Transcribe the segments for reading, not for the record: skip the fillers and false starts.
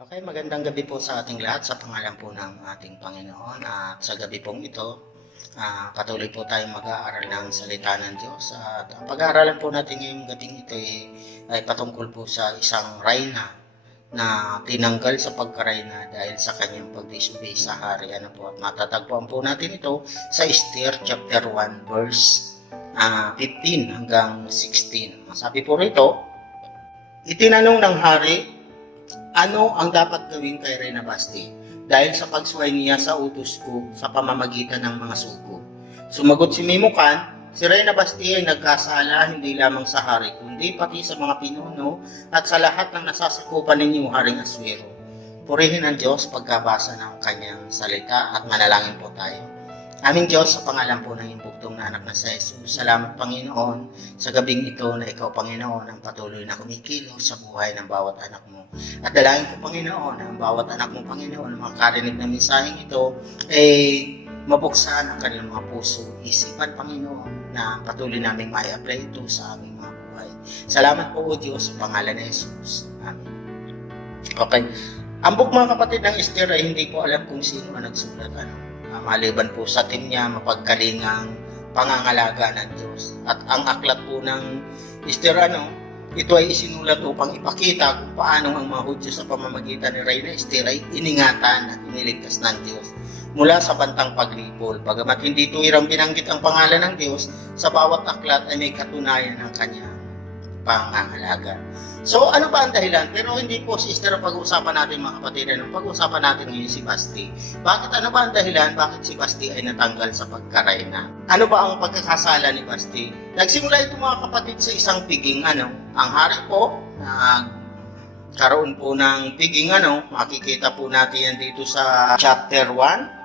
Okay, magandang gabi po sa ating lahat sa pangalan po ng ating Panginoon. At sa gabi pong ito, patuloy po tayong mag-aaral ng salita ng Diyos. At ang pag-aaralan po natin ngayong gabing ito ay patungkol po sa isang reyna na tinanggal sa pagkareyna dahil sa kanyang pag-disobey sa hari. Ano po, at matatagpuan po natin ito sa Esther chapter 1 verse 15 hanggang 16. Sabi po rito, itinanong ng hari, ano ang dapat gawin kay Reyna Basti dahil sa pagsuway niya sa utos ko sa pamamagitan ng mga sugo? Sumagot si Memucan, si Reyna Basti ay nagkasala hindi lamang sa hari kundi pati sa mga pinuno at sa lahat ng nasasakupan ninyo, Haring Aswero. Purihin ang Diyos pagkabasa ng kanyang salita at manalangin po tayo. Aming Diyos, sa pangalan po ng imbugtong na anak na sa Jesus, salamat Panginoon sa gabing ito na ikaw Panginoon ang patuloy na kumikilos sa buhay ng bawat anak mo. At dalangin ko Panginoon na ang bawat anak mo Panginoon na makarinig ng mensaheng ito ay mabuksan ang kanilang mga puso, isipan Panginoon na patuloy naming mai-apply ito sa aming mga buhay. Salamat po o Diyos sa pangalan ni Jesus. Amen. Okay. Ang book mga kapatid ng Esther ay hindi ko alam kung sino ang nagsulat. Maliban po sa team niya, mapagkalingang pangangalaga ng Diyos. At ang aklat po ng Esther, ito ay isinulat upang ipakita kung paano ang mga Hudyo sa pamamagitan ni Reyna Esther ay iningatan at iniligtas ng Diyos mula sa bantang paglipol. Bagamat hindi tuwirang binanggit ang pangalan ng Diyos, sa bawat aklat ay may katunayan ng kanyang pangangalaga. So, ano ba ang dahilan? Pero hindi po si Esther ang pag-uusapan natin mga kapatid. Pag-uusapan natin ngayon si Basti. Ano ba ang dahilan? Bakit si Basti ay natanggal sa pagkareyna? Ano ba ang pagkakasala ni Basti? Nagsimula ito mga kapatid sa isang piging. Ang hari po, nagkaroon po ng piging. Makikita po natin yan dito sa chapter 1.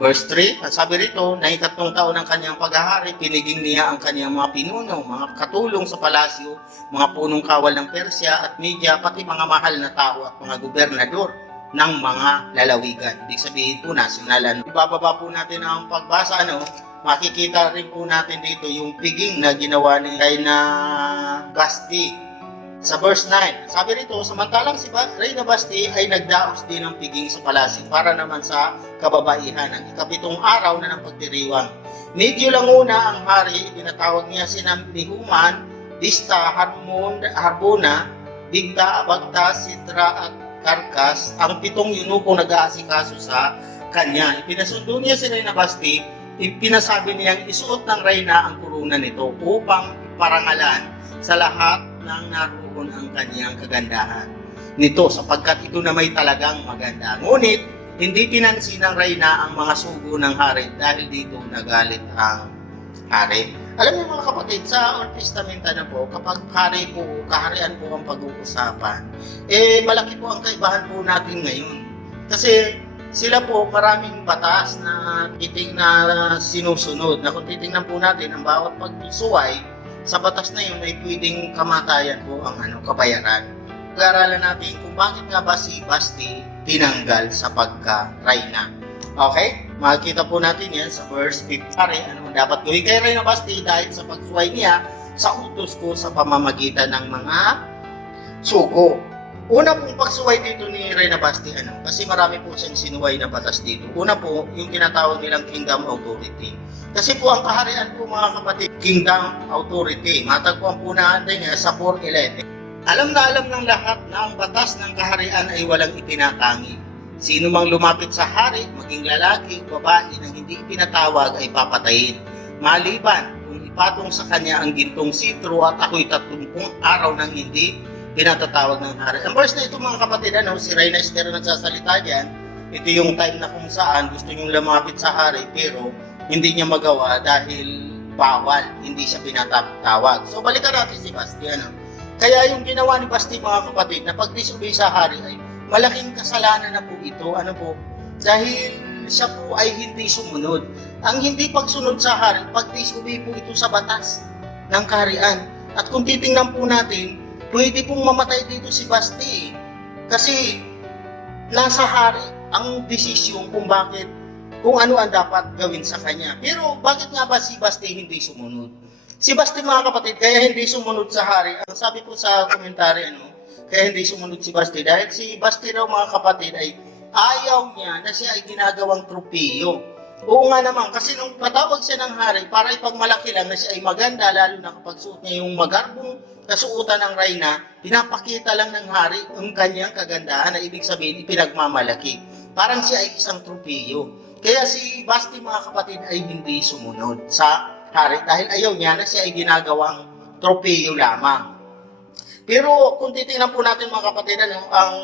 Verse 3, at sabi rito, na ikatlong taon ng kanyang paghahari, piniging niya ang kanyang mga pinuno, mga katulong sa palasyo, mga punong kawal ng Persya at Media, pati mga mahal na tao at mga gobernador ng mga lalawigan. Ibig sabihin po, nasyonal. Ibababa po natin ang pagbasa, makikita rin po natin dito yung piging na ginawa ni Reyna Basti. Sa verse 9, sabi rito, samantalang si Reyna Basti ay nagdaos din ng piging sa palasyo para naman sa kababaihan ang ikapitong araw na ng pagdiriwang. Medyo lang una ang hari, ibinatawag niya sina Mehuman, Bista, Harbona, Bigta, Abagta, Sidra at Karkas, ang pitong yunukong nag-aasikaso sa kanya. Ipinasundo niya si Reyna Basti, ipinasabi niyang isuot ng Reyna ang kuruna nito upang parangalan sa lahat ng naroon ang kanyang kagandahan nito sapagkat ito na may talagang maganda. Ngunit hindi pinansin ng Reyna ang mga sugo ng hari dahil dito nagalit ang hari. Alam niyo mga kapatid, sa Old Testament po, kapag hari po, kaharian po ang pag-uusapan, malaki po ang kaibahan po natin ngayon. Kasi sila po maraming batas na sinusunod, na kung titingnan po natin ang bawat pagsuway sa batas na yun ay pwedeng kamatayan po ang kabayaran. Pag-aralan natin kung bakit nga ba si Basti tinanggal sa pagka-reyna. Okay? Makikita po natin yan sa verse 15. Ano dapat gawin kay Reyna Basti dahil sa pagsuway niya sa utos ko sa pamamagitan ng mga sugo. Una pong pagsuway dito ni Reyna Basti, kasi marami po siyang sinuway na batas dito. Una po, yung tinatawag nilang Kingdom Authority. Kasi po ang kaharian po mga kapatid, Kingdom Authority. Matagpuan po natin sa 4:11. Alam ng lahat na ang batas ng kaharian ay walang itinatangi. Sino mang lumapit sa hari, maging lalaki o babae nang hindi ipinatawag ay papatayin. Maliban kung ipatong sa kanya ang gintong sitro at ako'y 30 araw nang hindi pinatatawag ng hari. Ang verse na ito mga kapatid, si Reyna Esther nagsasalita dyan. Ito yung time na kung saan gusto niyong lumapit sa hari pero hindi niya magawa dahil bawal, hindi siya pinatawag. So balikan natin si Basti. Kaya yung ginawa ni Basti mga kapatid na pag-disobey sa hari ay malaking kasalanan na po ito. Dahil siya po ay hindi sumunod. Ang hindi pagsunod sa hari, pag-disobey po ito sa batas ng kaharian. At kung titingnan po natin, pwede pong mamatay dito si Basti. Kasi nasa hari ang desisyon kung ano ang dapat gawin sa kanya. Pero bakit nga ba si Basti hindi sumunod? Si Basti mga kapatid, kaya hindi sumunod sa hari. Ang sabi po sa komentary, kaya hindi sumunod si Basti. Dahil si Basti raw mga kapatid ay ayaw niya na siya ay ginagawang tropiyo. Oo nga naman, kasi nung patawag siya ng hari, para ipagmalaki lang na siya ay maganda, lalo na kapag suot niya yung magarbong kasuotan ng reyna, pinapakita lang ng hari ang kanyang kagandahan, na ibig sabihin ipinagmamalaki. Parang siya ay isang tropiyo. Kaya si Basti mga kapatid ay hindi sumunod sa hari dahil ayaw niya na siya ay ginagawang tropiyo lamang. Pero kung titingnan po natin mga kapatid, ang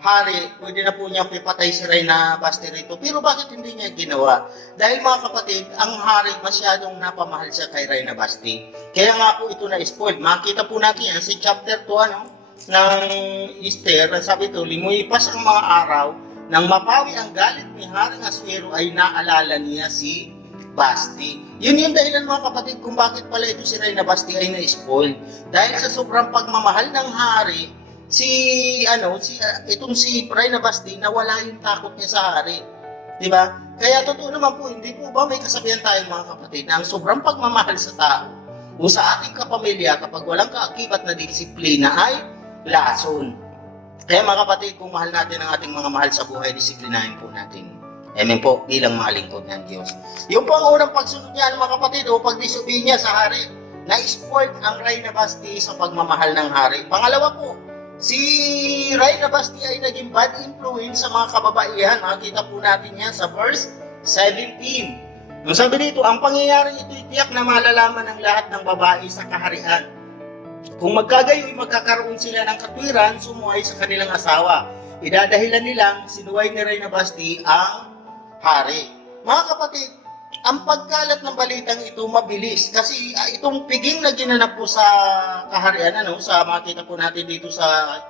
hari, pwede na po niyang pipatay si Reyna Basti rito. Pero bakit hindi niya ginawa? Dahil mga kapatid, ang hari masyadong napamahal siya kay Reyna Basti. Kaya nga po ito na-spoiled. Makita po natin yan sa chapter 2 ng Esther. Sabi ito, lumipas ang mga araw nang mapawi ang galit ni Haring Asuero ay naalala niya si Basti. Yun yung dahilan mga kapatid kung bakit pala ito si Reyna Basti ay na-spoil. Dahil sa sobrang pagmamahal ng hari, itong si Reyna Basti nawala yung takot niya sa hari. Diba? Kaya totoo naman po, hindi po ba may kasabihan tayo mga kapatid na ang sobrang pagmamahal sa tao o sa ating kapamilya kapag walang kaakibat na disiplina ay lason. Kaya mga kapatid, kung mahal natin ang ating mga mahal sa buhay, disiplinahin po natin. Amen po, bilang mga lingkod ng Diyos. Yung po ang unang pagsunod niya mga kapatid o pagdisobey niya sa hari, na-spoiled ang Reyna Basti sa pagmamahal ng hari. Pangalawa po, si Reyna Basti ay naging bad influence sa mga kababaihan. Makikita po natin yan sa verse 17. Ang sabi dito, ang pangyayaring ito itiyak na malalaman ng lahat ng babae sa kaharian. Kung magkagayoy, magkakaroon sila ng katwiran, sumuway sa kanilang asawa. Idadahilan nilang sinuway ni Reyna Basti ang hari. Mga kapatid, ang pagkalat ng balitang ito mabilis kasi itong piging na ginanap po sa kaharian, sa makita po natin dito sa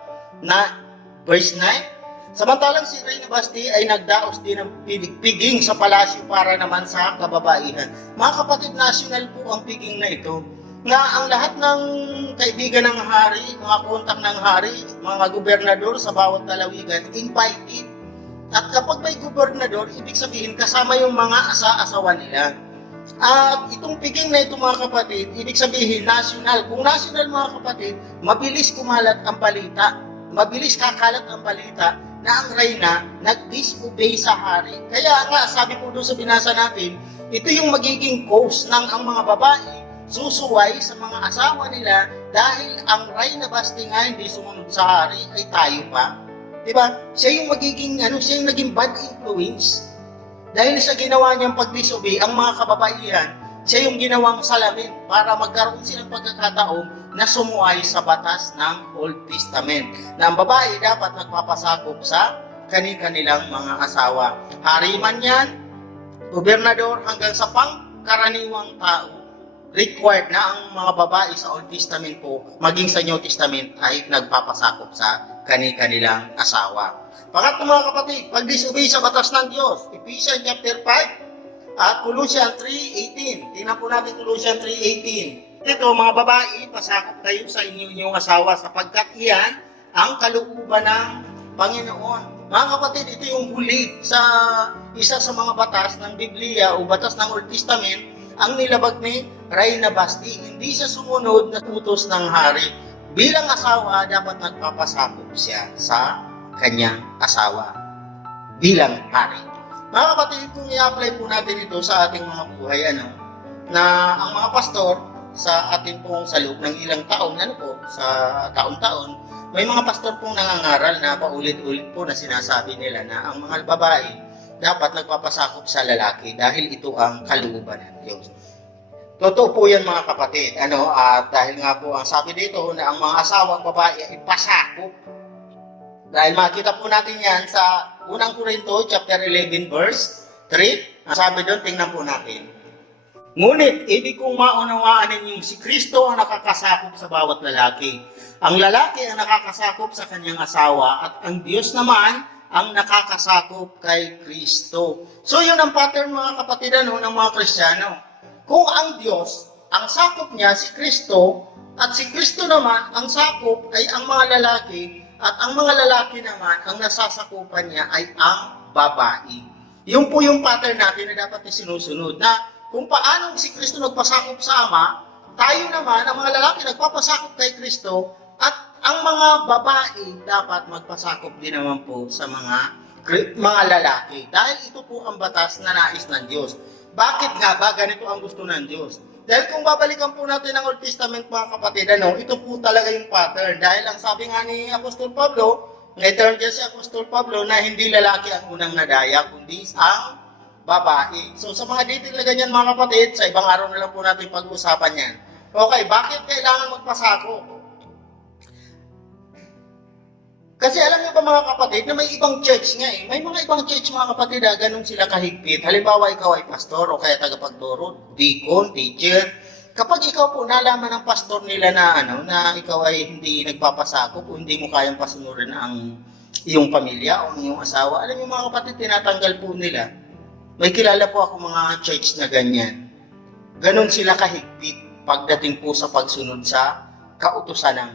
verse 9. Samantalang si Reyna Basti ay nagdaos din ng piging sa palasyo para naman sa kababaihan. Mga kapatid, national po ang piging na ito. Na ang lahat ng kaibigan ng hari, mga kontak ng hari, mga gobernador sa bawat lalawigan, invited. At kapag may gobernador, ibig sabihin kasama yung mga asa-asawa nila. At itong piging na ito mga kapatid, ibig sabihin national. Kung national mga kapatid, mabilis kumalat ang balita. Mabilis kakalat ang balita na ang reyna nag-disobey sa hari. Kaya nga, sabi po doon sa binasa natin, ito yung magiging cause ng ang mga babae susuway sa mga asawa nila dahil ang Reyna Basti nga hindi sumunod sa hari ay tayo pa. Diba? Siya yung siya yung naging bad influence. Dahil sa ginawa niyang pag-disobey, ang mga kababaihan, siya yung ginawang salamin para magkaroon silang pagkakataon na sumuway sa batas ng Old Testament. Na ang babae dapat nagpapasakop sa kanilang mga asawa. Hari man yan, gobernador hanggang sa pangkaraniwang tao, required na ang mga babae sa Old Testament po, maging sa New Testament ay nagpapasakop sa kanilang asawa. Pangatlo mga kapatid, pag-disobey sa batas ng Diyos. Ephesians chapter 5 at Colossians 3:18. Tingnan po natin Colossians 3:18. Ito mga babae, pasakop kayo sa inyong asawa sapagkat iyan ang kalooban ng Panginoon. Mga kapatid, ito yung huli sa isa sa mga batas ng Biblia o batas ng Old Testament, ang nilabag ni Reyna Basti. Hindi siya sumunod na utos ng hari. Bilang asawa, dapat nagpapasakop siya sa kanyang asawa bilang hari. Mga kapatid, kung i-apply po natin ito sa ating mga buhay, na ang mga pastor sa atin pong sa loob ng ilang taon, sa taon-taon, may mga pastor pong nangangaral na paulit-ulit po na sinasabi nila na ang mga babae dapat nagpapasakop sa lalaki dahil ito ang kalooban ng Diyos. Totoo po yan mga kapatid. At dahil nga po ang sabi dito na ang mga asawang babae ay pasakop. Dahil makita po natin yan sa unang Korinto chapter 11 verse 3. Ang sabi doon, tingnan po natin. Ngunit, ibig kong maunawaan ninyo si Kristo ang nakakasakop sa bawat lalaki. Ang lalaki ang nakakasakop sa kanyang asawa at ang Diyos naman ang nakakasakop kay Kristo. So yun ang pattern mga kapatid ng mga Kristiyano. Kung ang Diyos, ang sakop niya si Kristo, at si Kristo naman, ang sakop ay ang mga lalaki, at ang mga lalaki naman, ang nasasakupan niya ay ang babae. Yun po yung pattern natin na dapat sinusunod, na kung paano si Kristo nagpasakop sa Ama, tayo naman, ang mga lalaki, nagpapasakop kay Kristo, at ang mga babae dapat magpasakop din naman po sa mga lalaki. Dahil ito po ang batas na nais ng Diyos. Bakit nga ba ganito ang gusto ng Diyos? Dahil kung babalikan po natin ang Old Testament mga kapatid, ito po talaga yung pattern. Dahil ang sabi nga ni Apostol Pablo, ngayon dyan si Apostol Pablo na hindi lalaki ang unang nadaya, kundi ang babae. So sa mga detail na ganyan mga kapatid, sa ibang araw na lang po natin pag-usapan yan. Okay, bakit kailangan magpasakop? Kasi alam niyo ba mga kapatid na may ibang church nga eh. May mga ibang church mga kapatid ganun sila kahigpit. Halimbawa ikaw ay pastor o kaya tagapagturo, deacon, teacher. Kapag ikaw po nalaman ng pastor nila na ikaw ay hindi nagpapasakop o hindi mo kayang pasunurin ang iyong pamilya o iyong asawa, alam niyo mga kapatid, tinatanggal po nila. May kilala po ako mga church na ganyan. Ganun sila kahigpit pagdating po sa pagsunod sa kautusan ng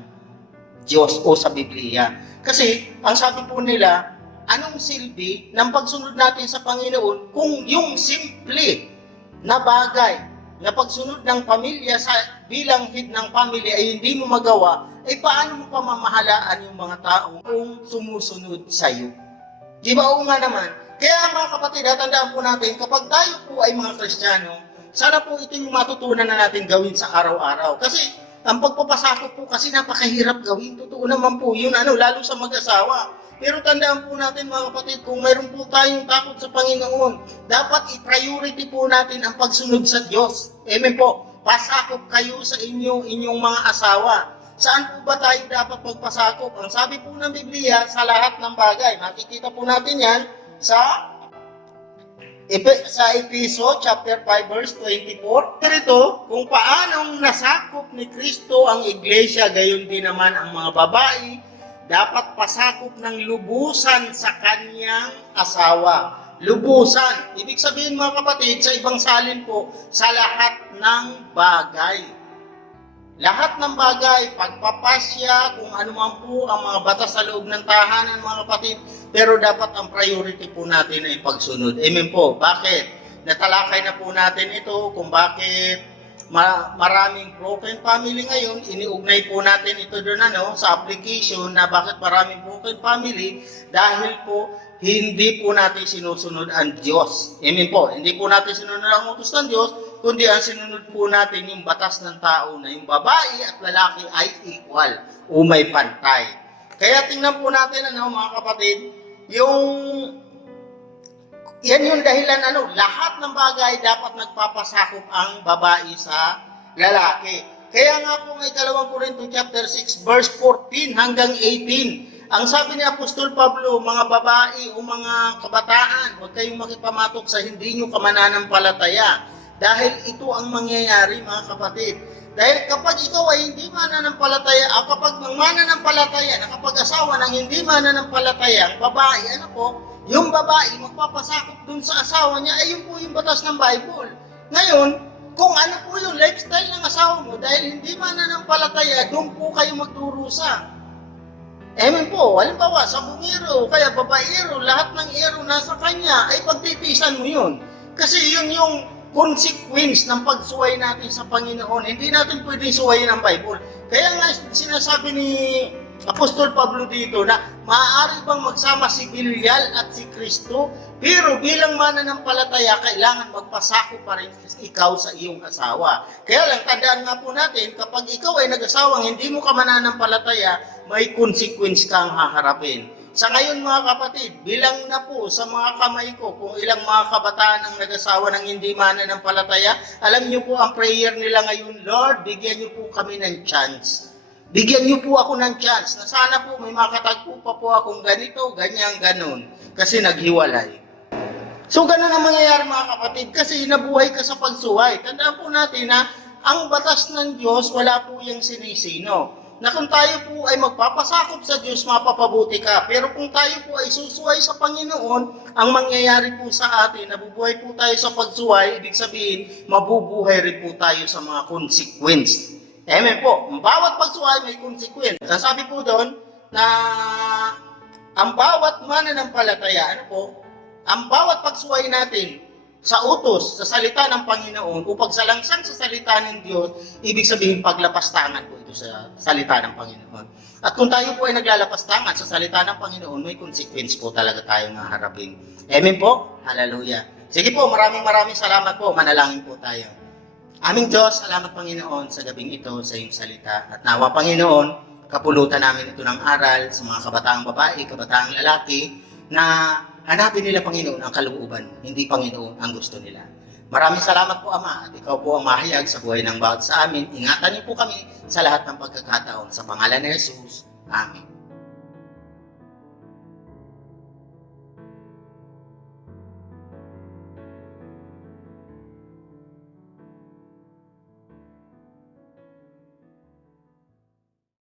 Diyos o sa Biblia. Kasi, ang sabi po nila, anong silbi ng pagsunod natin sa Panginoon kung yung simple na bagay na pagsunod ng pamilya bilang head ng pamilya ay hindi mo magawa, ay paano mo pamamahalaan yung mga tao kung sumusunod sa iyo? Di ba? Oo nga naman. Kaya mga kapatid, tandaan po natin, kapag tayo po ay mga Kristiyano, sana po ito yung matutunan na natin gawin sa araw-araw. Kasi, ang pagpapasakop po kasi napakahirap gawin. Totoo naman po yun, lalo sa mag-asawa. Pero tandaan po natin mga kapatid, kung mayroon po tayong takot sa Panginoon, dapat i-priority po natin ang pagsunod sa Diyos. Amen po. Pasakop kayo sa inyong mga asawa. Saan po ba tayo dapat magpasakop? Ang sabi po ng Biblia, sa lahat ng bagay. Makikita po natin yan sa Efeso chapter 5 verse 24. Ito, kung paanong nasakop ni Kristo ang iglesia, gayon din naman ang mga babae dapat pasakop ng lubusan sa kanyang asawa. Lubusan. Ibig sabihin mga kapatid, sa ibang salin po, sa lahat ng bagay. Lahat ng bagay, pagpapasya, kung ano man po ang mga batas sa loob ng tahanan mga kapatid, pero dapat ang priority po natin ay pagsunod. Amen po. Bakit? Natalakay na po natin ito kung bakit maraming broken family ngayon. Iniugnay po natin ito doon sa application na bakit maraming broken family dahil po hindi po natin sinusunod ang Diyos. Amen po. Hindi po natin sinunod ang utos ng Diyos, kundi ang sinunod po natin yung batas ng tao na yung babae at lalaki ay equal o may pantay. Kaya tingnan po natin mga kapatid, yan yung dahilan lahat ng bagay dapat nagpapasakop ang babae sa lalaki. Kaya nga po may 2 Corinto chapter 6 verse 14 hanggang 18. Ang sabi ni Apostol Pablo, mga babae o mga kabataan, huwag kayong makipamatok sa hindi nyo kamananampalataya. Dahil ito ang mangyayari mga kapatid. Dahil kapag ikaw ay hindi mananampalataya, kapag mananampalataya, nakapag-asawa ng hindi mananampalataya, ang babae, yung babae magpapasakop dun sa asawa niya, ay yun po yung batas ng Bible. Ngayon, kung ano po yung lifestyle ng asawa mo, dahil hindi mananampalataya, doon po kayo magdurusa. Amen po, halimbawa, sa bungiro, kaya babaero, lahat ng ero nasa kanya, ay pagtitisan mo yun. Kasi yun yung consequence ng pagsuway natin sa Panginoon. Hindi natin pwedeng suwayin ang Bible. Kaya nga sinasabi ni Apostol Pablo dito na maaari bang magsama si Belial at si Kristo, pero bilang mananampalataya, kailangan magpasako pa rin ikaw sa iyong asawa. Kaya lang, tandaan nga po natin, kapag ikaw ay nag-asawang hindi mo ka mananampalataya, may consequence kang haharapin. Sa ngayon mga kapatid, bilang na po sa mga kamay ko kung ilang mga kabataan ang nag-asawa ng hindi mananampalataya, alam niyo po ang prayer nila ngayon, Lord, bigyan niyo po kami ng chance. Bigyan niyo po ako ng chance na sana po may makatagpo pa po akong ganito, ganyan, ganon. Kasi naghiwalay. So ganun ang mangyayari mga kapatid kasi nabuhay ka sa pagsuway. Tandaan po natin na ang batas ng Diyos wala po yung sinisino. Na kung tayo po ay magpapasakop sa Diyos, mapapabuti ka. Pero kung tayo po ay susuway sa Panginoon, ang mangyayari po sa atin, nabubuhay po tayo sa pagsuway, ibig sabihin, mabubuhay rin po tayo sa mga consequence. Amen po. Ang bawat pagsuway may consequence. Sasabi po doon na ang bawat mananampalataya, ang bawat pagsuway natin sa utos, sa salita ng Panginoon, o pagsalangsang sa salita ng Diyos, ibig sabihin paglapastangan po ito sa salita ng Panginoon. At kung tayo po ay naglalapas tangan sa salita ng Panginoon, may consequence po talaga tayong haharapin. Amen po? Hallelujah. Sige po, maraming salamat po. Manalangin po tayo. Aming Diyos, salamat Panginoon sa gabing ito sa iyong salita. At nawa Panginoon, kapulutan namin ito ng aral sa mga kabataang babae, kabataang lalaki, na hanapin nila Panginoon ang kalooban, hindi Panginoon ang gusto nila. Maraming salamat po Ama, at ikaw po ang mahayag sa buhay ng bawat sa amin. Ingatan niyo po kami sa lahat ng pagkakataon. Sa pangalan ni Jesus. Amen.